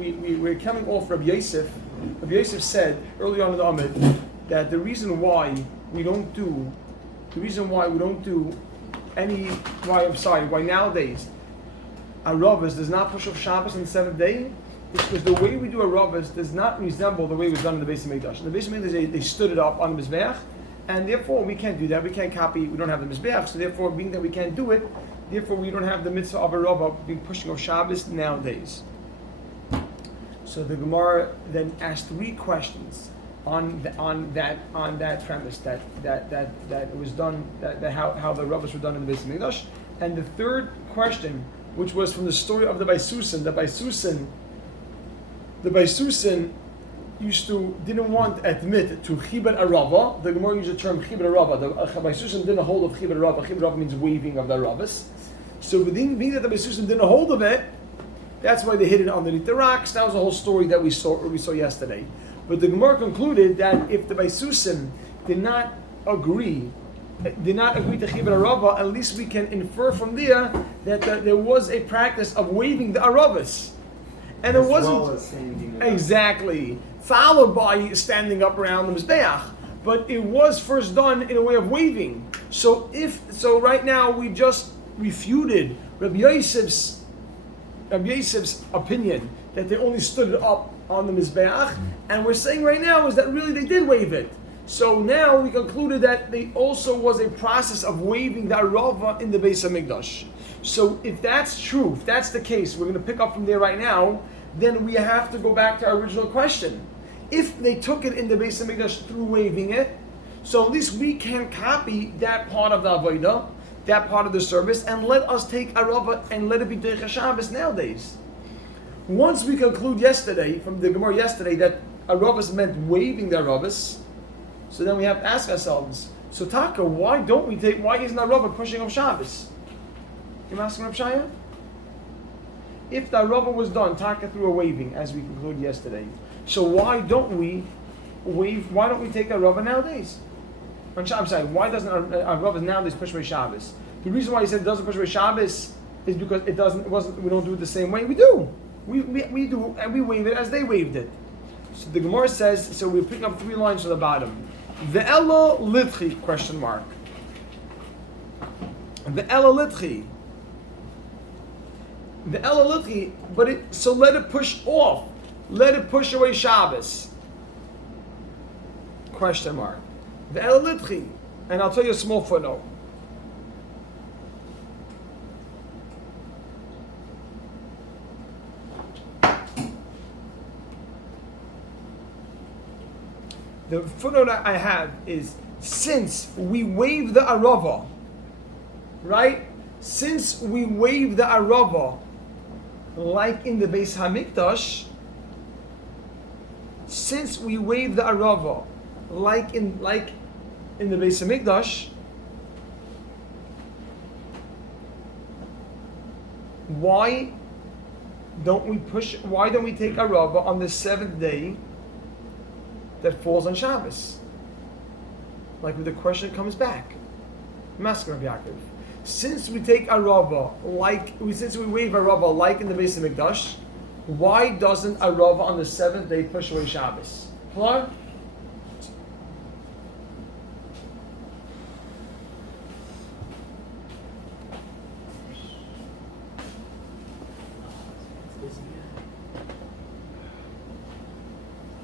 We're coming off Rabbi Yosef. Rabbi Yosef said early on in the Amid that the reason why we don't do why nowadays a Ravas does not push off Shabbos on the seventh day is because the way we do a Ravas does not resemble the way it was done in the Beis Hamikdash. In the Beis Hamikdash they stood it up on the Mizbeach, and therefore we can't do that. We can't copy. We don't have the Mizbeach, so therefore being that we can't do it, therefore we don't have the mitzvah of a Ravah being pushing off Shabbos nowadays. So the Gemara then asked three questions on that premise that it was done that how the Ravos were done in the Beis Hamikdash, and the third question, which was from the story of the Baisusin, the Baisusin didn't want to admit to Chibur Arava. The Gemara used the term Chibur Arava. The Baisusin didn't hold of Chibur Arava. Chibur Arava means waving of the Ravos. So being that the Baisusin didn't hold of it, that's why they hid it underneath the rocks. That was the whole story that we saw yesterday. But the Gemara concluded that if the Baisusim did not agree to Chibur Arava, at least we can infer from there that there was a practice of waving the Aravas. And it wasn't exactly followed by standing up around the Mizbeach, but it was first done in a way of waving. So right now we just refuted Rabbi Yosef's opinion that they only stood it up on the Mizbeach, and we're saying right now is that really they did wave it. So now we concluded that they also was a process of waving the Arava in the Beis Hamikdash. So if that's true, if that's the case, we're going to pick up from there right now, then we have to go back to our original question. If they took it in the Beis Hamikdash through waving it, so at least we can copy that part of the Avodah, that part of the service, and let us take Arava and let it be Derech Shabbos nowadays. Once we conclude yesterday, from the Gemara yesterday, that Aravas meant waving the Aravas, so then we have to ask ourselves, so Taka, why isn't Arava pushing off Shabbos? You asking Rav Shaya? If the Arava was done, Taka through a waving, as we concluded yesterday, so why don't we take Arava nowadays? On Shabbos, why doesn't Arava nowadays push away Shabbos? The reason why he said it doesn't push away Shabbos is because we don't do it the same way. We do. We do, and we wave it as they waved it. So the Gemara says, so we're picking up 3 lines from the bottom. Ve'ela litchi, question mark. Ve'ela litchi. Ve'ela litchi, so let it push off. Let it push away Shabbos. Question mark. Ve'ela litchi. And I'll tell you a small footnote. The footnote I have is, since we wave the Arava, right? Since we wave the Arava, like in the Beis Hamikdash, like in the Beis Hamikdash, why don't we take Arava on the 7th day that falls on Shabbos? Like when the question comes back. Masker of Yaakov. Since we take Arava since we wave Arava like in the Beis Hamikdash, why doesn't Arava on the 7th day push away Shabbos? Klar?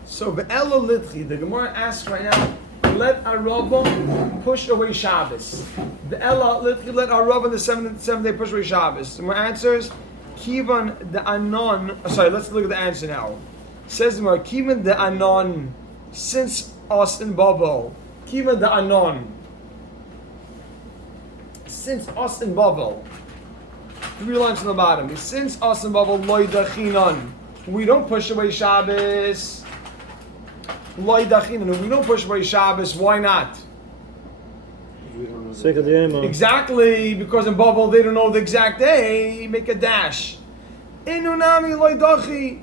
So Ve'ela litchi, the Gemara asks right now, let Arava push away Shabbos. Ve'ela litchi, let Arava in the 7th day push away Shabbos. And my answer is, Kivan the Anon, let's look at the answer now. Says the Gemara, Kivan the Anon, since us in Babel. Kivan the Anon, since us in Babel. 3 lines from the bottom. Since us in Babel, loy dachinan, we don't push away Shabbos. We don't push away Shabbos. Why not? Exactly, because in Babel they don't know the exact day. Make a dash. Inunami loidachi.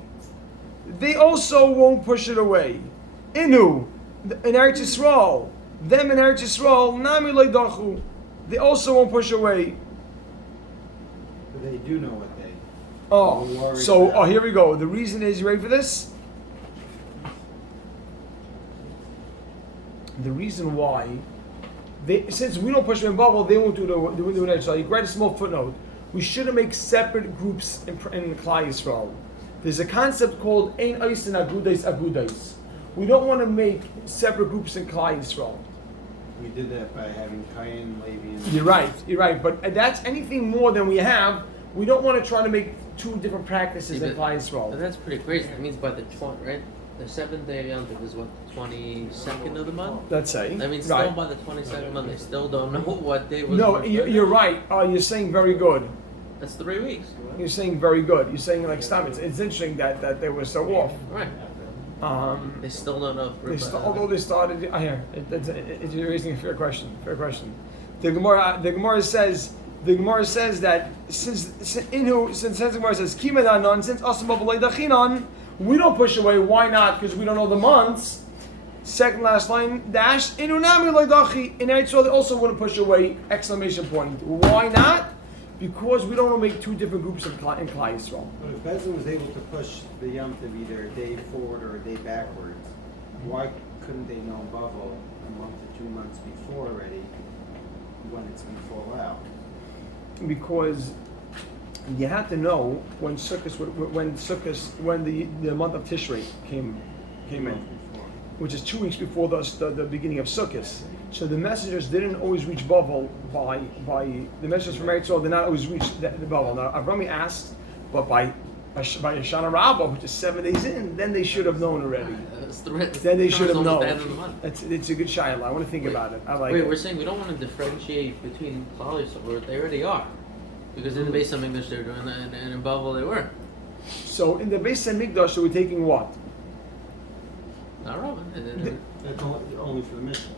They also won't push it away. Inu in Eretz Yisrael. Them in Eretz Yisrael. Nami loidachu. They also won't push away. But they do know what day. Here we go. The reason is, you ready for this? The reason why, since we don't push them in bubble, they won't do it. So you write a small footnote. We shouldn't make separate groups in Klal Yisrael. There's a concept called Ein Oisin Agudais. We don't want to make separate groups in Klal Yisrael. We did that by having Kinyan, Levi, and... You're right. But that's anything more than we have. We don't want to try to make two different practices in Klal Yisrael. But that's pretty crazy. That means by the 20, right? The 7th day of Yom Tov is what, 22nd of the month? Let's say. That means still by the 22nd month, they still don't know what day was. No, you're right. You're saying very good. That's 3 weeks. You're saying very good. You're saying like stop. It's interesting that they were so off. Right. They still don't know. Although they started. You're raising a fair question. The Gemara says that since the Gemara says Kimadanon, since Asam we don't push away. Why not? Because we don't know the months. Second last line dash Inunami Leidachi. In Eretz they also wouldn't push away! Exclamation point. Why not? Because we don't want to make two different groups in Klal Yisrael. But if Bezin was able to push the Yom Tov either a day forward or a day backwards, why couldn't they know Bavel a month or 2 months before already when it's going to fall out? Because you had to know when the month of Tishrei came in, which is 2 weeks before the beginning of Sukkot. So the messengers didn't always reach Bavel by the messengers from Eretz Yisrael did not always reach the Bavel. Now Avrami asked, but by Shana Rabbah, which is 7 days in, then they should have known already. Then they should have known. It's a good shayla. I want to think about it. We're saying we don't want to differentiate between Klal Yisrael, they already are. Because in the Beis HaMikdash they're doing that, and in Bavel they were. So in the Beis HaMikdash, we're taking what? Not Robin. That's only for the Mishnah.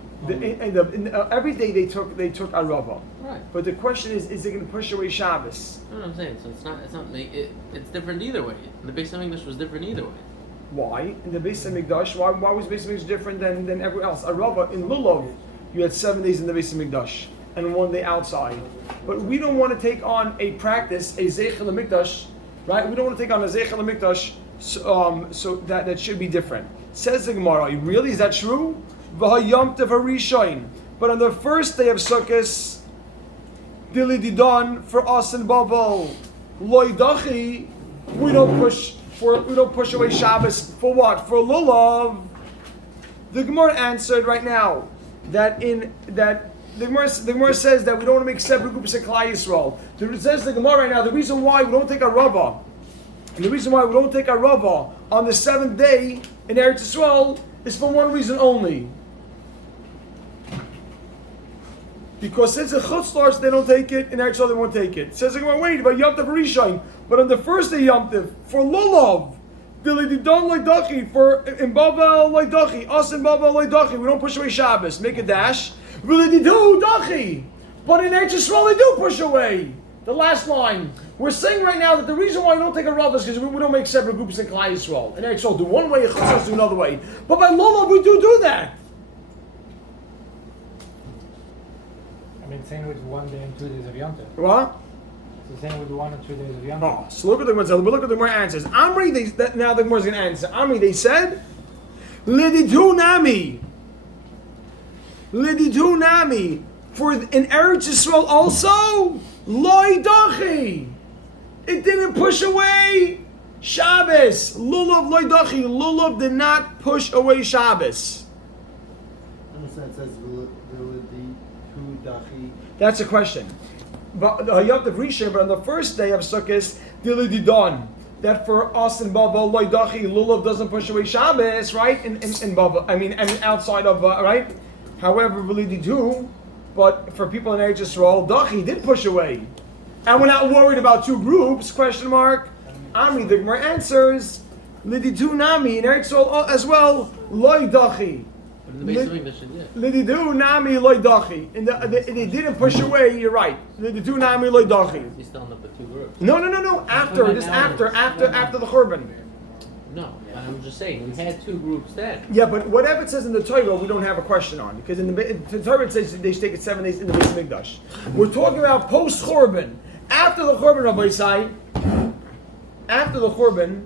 Every day they took Arava. Right. But the question is it going to push away Shabbos? You know what I'm saying? So it's different either way. The Beis HaMikdash was different either way. Why? In the Beis HaMikdash, why was Beis HaMikdash different than everywhere else? Arava, in Lulav, you had 7 days in the Beis HaMikdash and 1 day outside. But we don't want to take on a practice, a Zeichel HaMikdash, right? We don't want to take on a Zeichel HaMikdash, so that should be different. Says the Gemara, really, is that true? But on the first day of Sukkot, Dilididon for us in Bavel, Loidachi, we don't push away Shabbos for what? For Lulav. The Gemara answered right now that the Gemara says that we don't want to make separate groups in Klal Yisrael. It says the Gemara right now the reason why we don't take a Rava, and the reason why we don't take a Rava on the 7th day in Eretz Yisrael is for one reason only. Because since the Chutz starts, they don't take it, in Eretz Yisrael they won't take it. It says the Gemara, wait, but Yom Tov Rishon, but on the first day Yom Tov for Lulav, Dilididon Leidachi, for in Bavel Leidachi, us in Bavel Leidachi, we don't push away Shabbos. Make a dash. Dilididon Dachi, but in Eretz Yisrael they do push away. The last line. We're saying right now that the reason why we don't take a Rav is because we don't make separate groups in Klal Yisrael. In Eretz Yisrael do one way, Chutz do another way. But by Lulav we do that. I mean, same with 1 day and 2 days of Yom Tov. What? It's the same with 1 and 2 days of Yom Tov. Oh, so look at the Gemara. Look at the Gemara answers. Amri, now the Gemara's going to answer. Amri, they said, Lididu nami. For in Eretz Yisrael also, Loidachi. It didn't push away Shabbos. Lulav Loidachi. Lulav did not push away Shabbos. Understand? It says Dachi. That's a question. But Yom Tov Rishon, but on the first day of Sukkot, Dilididon, that for us in Bavel Loidachi, Lulav doesn't push away Shabbos, right? In Bavel, I mean outside of right. However, V'lididu, but for people in Eretz Yisrael, Dachi did push away, and we're not worried about two groups? Question mark. Ami, the Gemara answers, Lididu nami in Eretz Yisrael as well, Loidachi. Lididu nami loidachi. They didn't push away. You're right. Lididu nami loidachi. You still end up with 2 groups. No. After the Churban. No, I'm just saying we had 2 groups then. Yeah, but whatever it says in the Torah, we don't have a question on, because in the Torah it says they should take it 7 days in the Beis HaMikdash. We're talking about post Churban. After the Churban, Rabbi Yisai, after the Churban,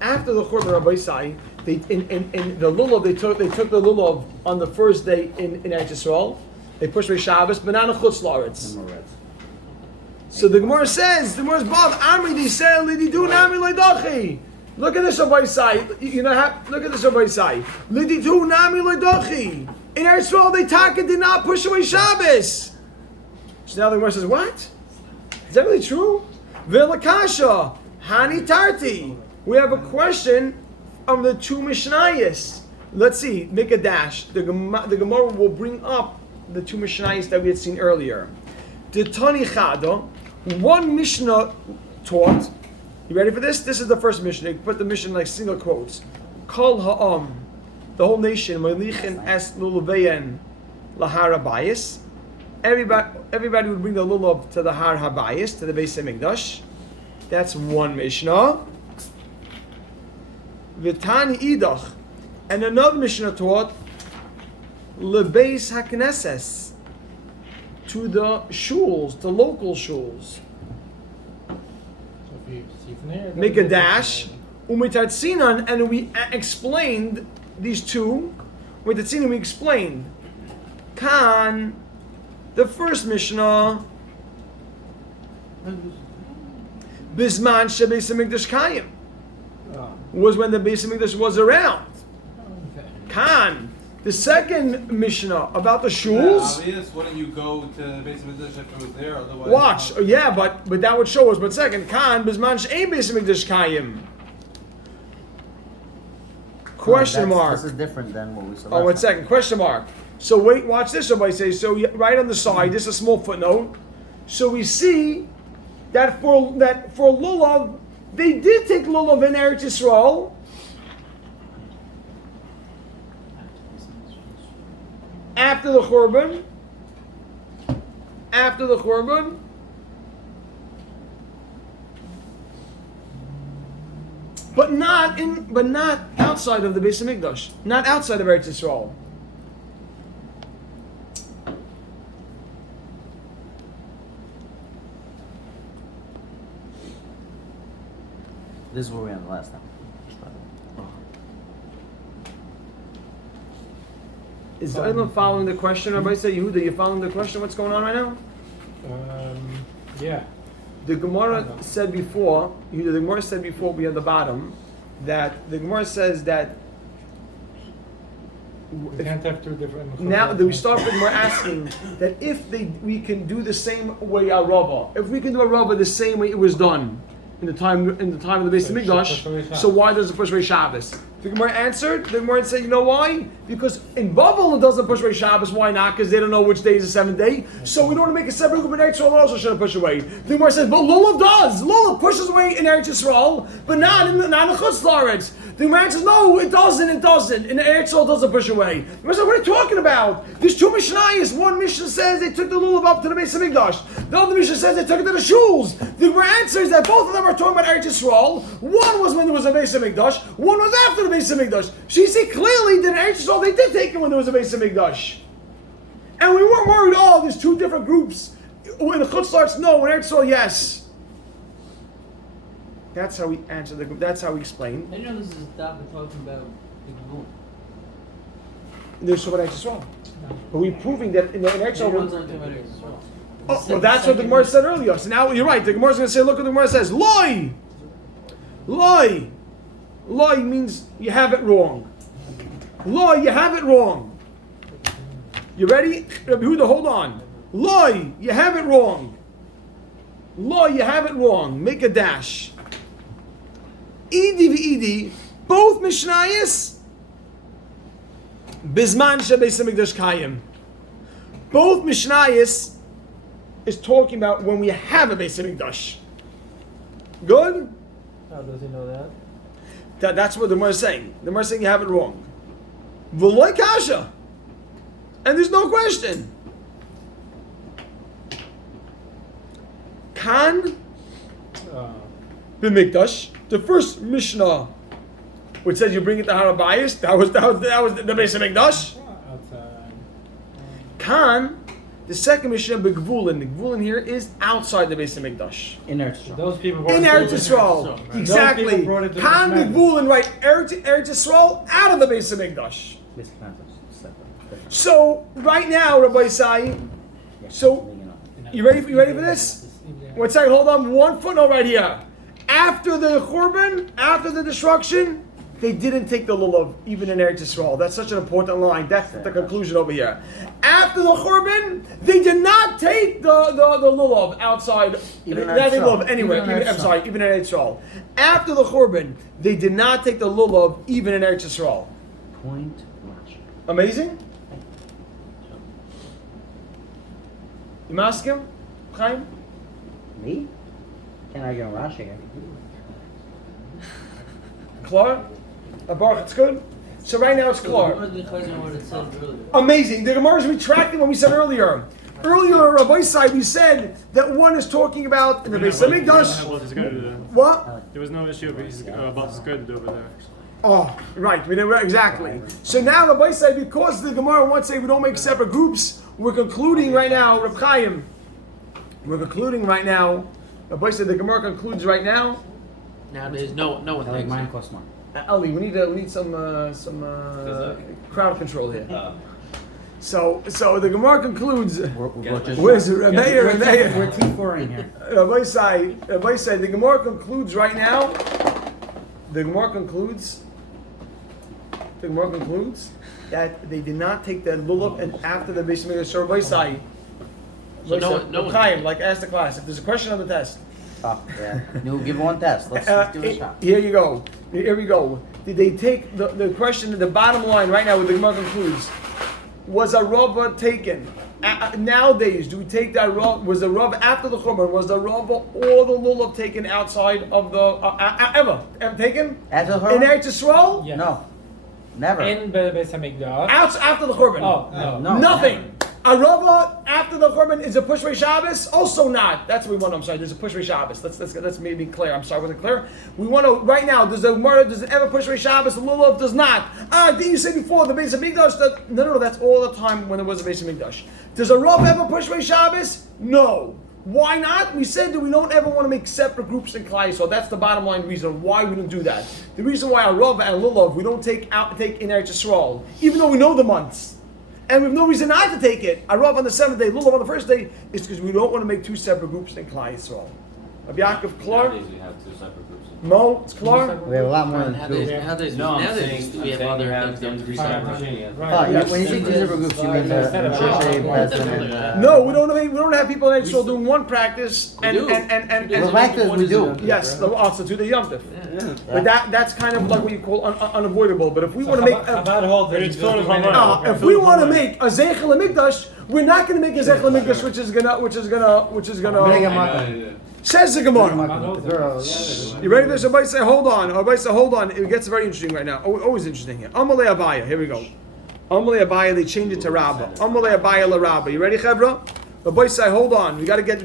Rabbi Isai, they in the lulav they took the lulav on the first day in Eretz Yisrael. They pushed Reish Shabbos, but not in Chutz La'aretz. So the Gemara says, the Gemara's Bob Amri they said Lididu Nami Leidachi. Look at this Rabbi Isai. Look at this Rabbi Isai. Lididu Nami Leidachi. In Eretz Yisrael they did not push away Shabbos. So now the Gemara says, what? Is that really true? Vilakasha Hani Tarti. We have a question of the two Mishnayos. Let's see, make a dash. The Gemara will bring up the two Mishnayos that we had seen earlier. The Tani Chada, one Mishnah taught. You ready for this? This is the first Mishnah. You put the Mishnah like single quotes. Kol Ha'am, the whole nation, Melichin Es Lulaveyen Lahar Habayis. Everybody would bring the lulav to the Har Habayis, to the Beis Hamikdash. That's one Mishnah. V'tani idach, and another Mishnah taught lebeis hakneses, to the shuls, the local shuls. So if you see from there, Make a dash. Umitatzinan, and we explained these two. Umitatzinan, we explained. Kan, the first Mishnah, Bisman shebeis hamikdash kayim, was when the Beis Hamikdash was around. Okay. Khan, the second Mishnah about the shuls. Obvious. Wouldn't you go to the Beis Hamikdash if it was there? Otherwise, Watch, yeah, but that would show us. But second, Khan, Bisman she'ein Beis Hamikdash kayim. Question mark. This is different than what we saw. Oh, one second. Question mark. So wait, watch this. Somebody says so. Right on the side, this is a small footnote. So we see that for lulav, they did take lulav in Eretz Yisrael. After the Churban. But not outside of the Beis Hamikdash. Not outside of Eretz Yisrael. This is where we ended last time. Is anyone following the question? Everybody say, Yehuda, you following the question? What's going on right now? Yeah. The Gemara said before, Yehuda, the Gemara said before we at the bottom, that the Gemara says that We can't have two different. now that we start with Gemara asking that if we can do the same way a Rava, if we can do a Rava the same way it was done in the time of the Beis Hamikdash, so why does it push Reish Shabbos? The Gemara answered. The Gemara said, you know why? Because in Bavel it doesn't push Reish Shabbos. Why not? Because they don't know which day is the seventh day. So we don't want to make a separate group in Eretz Yisrael. Also shouldn't push away. The Gemara says, but Lulav does. Lulav pushes away in Eretz Yisrael, but not in Chutz La'aretz. The Gemara says, no, it doesn't. In Eretz Yisrael, it doesn't push away. The Gemara says, what are you talking about? There's two Mishnayos. One Mishnah says they took the Lulav up to the Beis Hamikdash. The other Mishnah says they took it to the shuls. The Gemara answers that both of them are talking about Eretz Yisrael. One was when there was a Beis Hamikdash. One was after the Beis Hamikdash. So you see clearly that in Eretz Yisrael they did take it when there was a Beis Hamikdash. And we weren't worried, oh, there's two different groups. In the Chutz La'aretz, no. In Eretz Yisrael, yes. That's how we answered that's how we explained. I know this is Dab talking about the Gemara. There's so much Eretz Yisrael. But we're proving that in Eretz Everyone's Yisrael. not talking about it as well. Oh, well, that's what the Gemara said earlier. So now you're right. The Gemara's going to say, look what the Gemara says. Loi! Loi! Loi means you have it wrong. Loi, you have it wrong. You ready? Rabbi Yehuda, hold on. Loi, you have it wrong. Loi, you have it wrong. Make a dash. Idi v'idi, both Mishnayos, Bizman shebeis hamikdash kayim. Both Mishnayos is talking about when we have a Beis Hamikdash. Good? How does he know that? That's what the Gemara is saying. The Gemara is saying you have it wrong. V'loi kasha. And there's no question. Kan b'mikdash. The first Mishnah, which says you bring it to Har Habayis, that was the Beis Hamikdash. Outside. Kan The second Mishnah, Begvulin. The Gvulin here is outside the Beis Hamikdash. In Eretz Yisrael. Those people brought In it to Eretz the Yisrael. right? Exactly. Those people brought it to Kan the Begvulin, right? Eretz Yisrael out of the Beis Hamikdash. Basically, not those, separate. So, right now, Rabbi Sai, so, you ready for this? One second, hold on. One footnote right here. After the Churban, after the destruction, they didn't take the lulav, even in Eretz Yisrael. That's such an important line. That's the conclusion over here. After the Churban, they did not take the lulav outside. Even Not the Eretz lulav Yisrael. anywhere. Even Eretz I'm sorry, even in Eretz Yisrael. After the Churban, they did not take the lulav, even in Eretz Yisrael. Point much. Amazing? You ask him, Chaim? Me? Can't argue on Rashi here. Klar? Baruch, it's good? So right now it's Klar. What it said earlier. Amazing. The Gemara is retracting what we said earlier. Earlier, Rabbi Sai, we said that one is talking about in the Beis Hamikdash. What? There was no issue about his good over there. Oh, right. Exactly. So now Rabbi Sai, because the Gemara wants to say we don't make separate groups, we're concluding right now, Reb Chaim. We're concluding right now. Rabbi said the Gemara concludes right now. Nowadays, no one Like thinks mine it. costs more. Ali, we need some crowd control here. So the Gemara concludes. We're just, Where's the Meir? we're T4ing here. Rabbi Sai, the Gemara concludes right now. The Gemara concludes that they did not take that lulav and after the Beis Hamikdash. So Rabbi Sai, So no one- Chaim, like ask the class if there's a question on the test. Oh, yeah. You'll give one test. Let's do a shot. Here you go. Here we go. Did they take the question? The bottom line right now, what the Gemara concludes, was a rava taken? Nowadays, do we take that rava? Was the rava after the churban? Was the rava or the lulav taken outside of the ever taken After the in Churban? Eretz Yisrael? Yeah. No. Never. In Beis Hamikdash. After the churban? Oh, no. No. Nothing. A rava after the churban is a pushrei Shabbos? Also not. That's what we want. I'm sorry. There's a pushrei Shabbos. Let's maybe be clear. I'm sorry, wasn't clear. We want to right now. Does it ever pushrei Shabbos? The lulav does not. Didn't you say before the Beis Hamikdash? No. That's all the time when there was a Beis Hamikdash. Does a rava ever pushrei Shabbos? No. Why not? We said that we don't ever want to make separate groups in Klai, so that's the bottom line reason why we don't do that. The reason why a rava and lulav we don't take in Eretz Yisrael, even though we know the months. And we have no reason not to take it. I Rav on the 7th day, Lulav on the 1st day, is because we don't want to make two separate groups in Klai Yisrael. Rabbi Yaakov, Klar? Nowadays we have two separate groups. Mo, it's Klar? We have a lot more than Nowadays, two. nowadays, No, I'm nowadays saying we have you other have things. three that separate we machines. Oh, yeah, when you say two separate groups, you mean the Bezdin and No, we don't have people in Israel doing one practice We and do. The fact is we do. yes, also to the Yom Tov. Yeah. But that's kind of like what you call unavoidable. But if we want to make Chabad holds that It's you just still do in it Haman. now. if we want to make a Zeichel Mikdash, we're not going to make a Zeichel Mikdash, which is gonna. Says the Gemara. You ready for this? Everybody say, hold on. Everybody say, hold on. It gets very interesting right now. Always interesting here. Amalei Abaya. Here we go. Amalei Abaya. They change it to Rabba. Amalei Abaya la Rabba. You ready, Chevra? Everybody say, hold on. We gotta get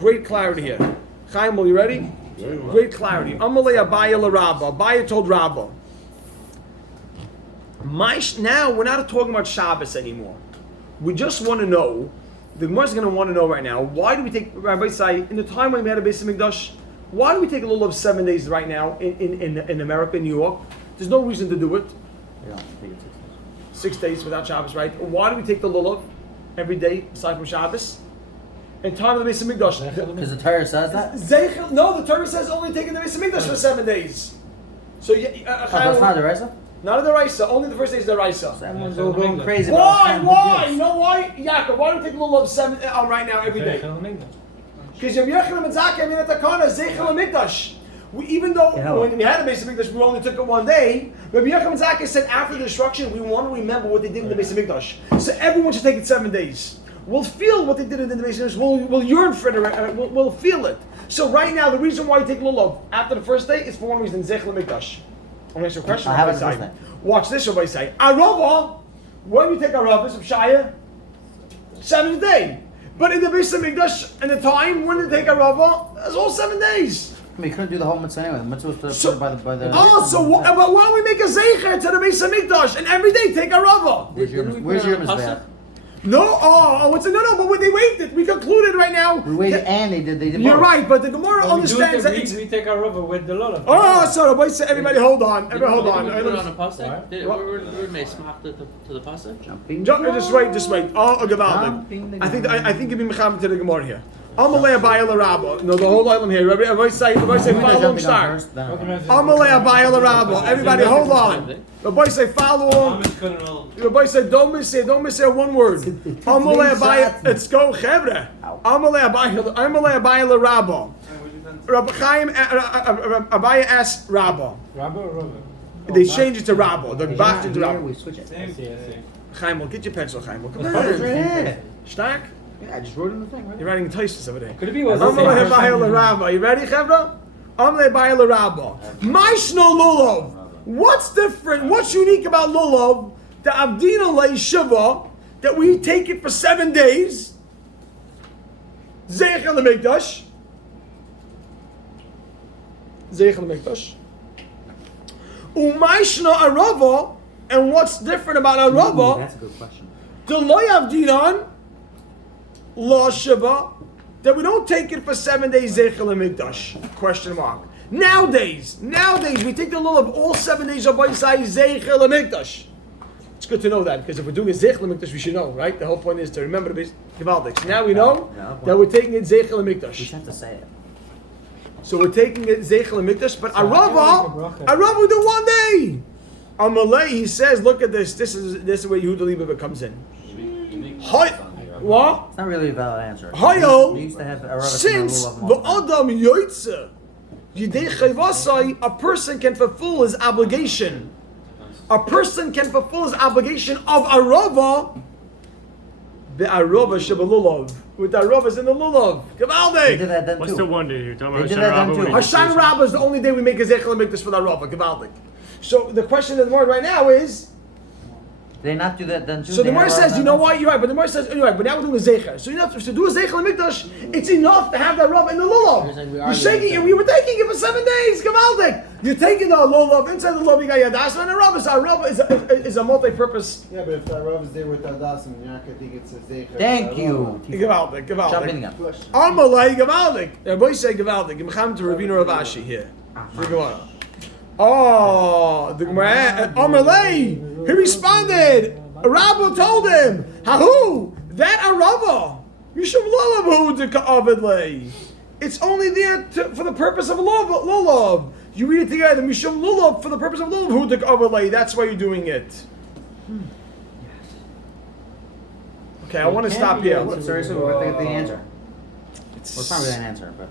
great clarity here. Chaim, you ready? Great clarity. Amalei Abaya la Rabba. Abaya told Rabba. Now we're not talking about Shabbos anymore. We just want to know. The Gemara is going to want to know right now, why do we take, Rabbi Sai, in the time when we had a Beis Hamikdash, why do we take a little of 7 days right now in America, in New York? There's no reason to do it. Yeah, take it 6 days without Shabbos, right? Why do we take the lulav every day aside from Shabbos? In time of the Beis Hamikdash. Because the Torah says that? No, the Torah says only taking the Beis Hamikdash for 7 days. So Oh, that's not the Reza? not the Raisa, only the first day is the Raisa. Everyone's going crazy Why? about Why? You know why? Yaakov, why don't we take a little of 7 right now every day? Because Yom Yechon and Mitzvah, I mean, at the Kana, Zeichel and Mikdash. Even though when we had a Beis Hamikdash, we only took it 1 day. Rabbi Yechon and Zakkai said after the destruction, we want to remember what they did in the Beis Hamikdash. So everyone should take it 7 days. We'll feel what they did in the Beis Hamikdash. We'll yearn for it. We'll feel it. So right now, the reason why you take lulav after the first day is for one reason: Zeichel and Mikdash. I'm going to ask you a question. I haven't first day. Watch this, Rabbi say. Arava, when you take Arava, it's Shaya, 7th day. But in the Beis Hamikdash, and the time when you take Arava, it's all 7 days. I mean, you couldn't do the whole mitzvah anyway. The mitzvah was So- put by the But why don't we make a Zeicher to the Beis Hamikdash and every day take Arava? Where's your mitzvah? No, what's it? No, but when they waived it, we concluded right now. We waited and they did You're both. right, but the Gemara But we do understands it- that it's. we take our rubber with the lulav. Oh, sorry, wait, everybody hold on. Everybody hold Did on. we put it on a pasuk? What? Did What? we made smach to the pasuk? Jumping. Just wait. Oh, Gavaldik. Jumping I think you'd be mechamed to the Gemara here. Amalei Abayel Rabba. No, the whole island here. Everybody say follow him, start. Amalei Abayel Rabba. Everybody hold on. The boy say follow him. Amish couldn't all. The boy say don't miss one word. Amalei Abayel. Let's go, Chevre. Amalei Abayel Rabba. Hey, what you done? Rabbi Chaim Abaya asked Rabba. Rubber or rubber? They changed it to Rabba. The back to Rabba. We switch it. Same. I see. Chaim, get your pencil, Chaim. Come Oh, it's right on. here. Stark. Yeah, I just wrote in the thing, right? You're writing Taisus over there. Could it be was the same Amalei person? Abayel Rabba. You ready, Chevra? Amalei Abayel Rabba. Maishno Lulav. What's different? What's unique about Lulav? The Abdina Lei Shiva, that we take it for 7 days. Zeich el Mikdash. Zeich el Mikdash. Umaishna Arava, and what's different about Arava? That's a good question. The Loy Avdinan, La Shiva, that we don't take it for 7 days, Zeichel Mikdash. Question mark. Nowadays, we take the law of all 7 days of Baisai, Zeichel Mikdash. It's good to know that, because if we're doing a Zeichel Mikdash, we should know, right? The whole point is to remember the Givaldik. So now we know that we're taking it Zeichel We Mikdash. just have to say it. So we're taking it Zeichel Mikdash, but Arava we do 1 day. Amalei, he says, look at this. This is where Yehuda Leibovitz comes in. Hi, what? It's not really a valid answer. Hi-yo. We used to have a Since the Adam Yoitze, Yidei Chayvasai, a person can fulfill his obligation. A person can fulfill his obligation of Arava, the Arava Shabalulav. With the Aravas in the Lulav. They did Gavaldik. that then What's too. the one day you're talking about? They did that then Hashanah too. Rabba, Hashan Rabbah is the only day we make a Zechel and make this for the Arava. Gavaldik. So the question of the word right now is, Did they not do that then too? so the They Gemara had a says, lot you know of what, you're right, but the Gemara says, you're right, but now we're doing a Zecher. So you have to do a Zechel and Mikdash, it's enough to have that Rav in the Lulav. You're saying we You're are shaking doing it, we were taking it for 7 days, Gavaldik. You're taking the Lulav, inside the Lulav you got Yadasan and a Rav. So a Rav is a multi-purpose. Yeah, but if the Rav is there with Adasim, you're not gonna think it's a Zecher. Thank you. Gavaldik, Jump in Gavaldik. again. Amalei Gavaldik. Everybody say Gavaldik. I'm coming to Ravina Ravashi here. The Gemara. Oh, the Gemara. Amalei. He responded. Rabba told him, "Hahu, that Arava, Mishum Lulav de Ka'avidlei. It's only there for the purpose of lulav. You read it together, Mishum Lulav, for the purpose of lulav hu de Ka'avidlei. That's why you're doing it." Okay, I want to stop here. Sorry, so what the answer? Well, It's it's not really an answer, but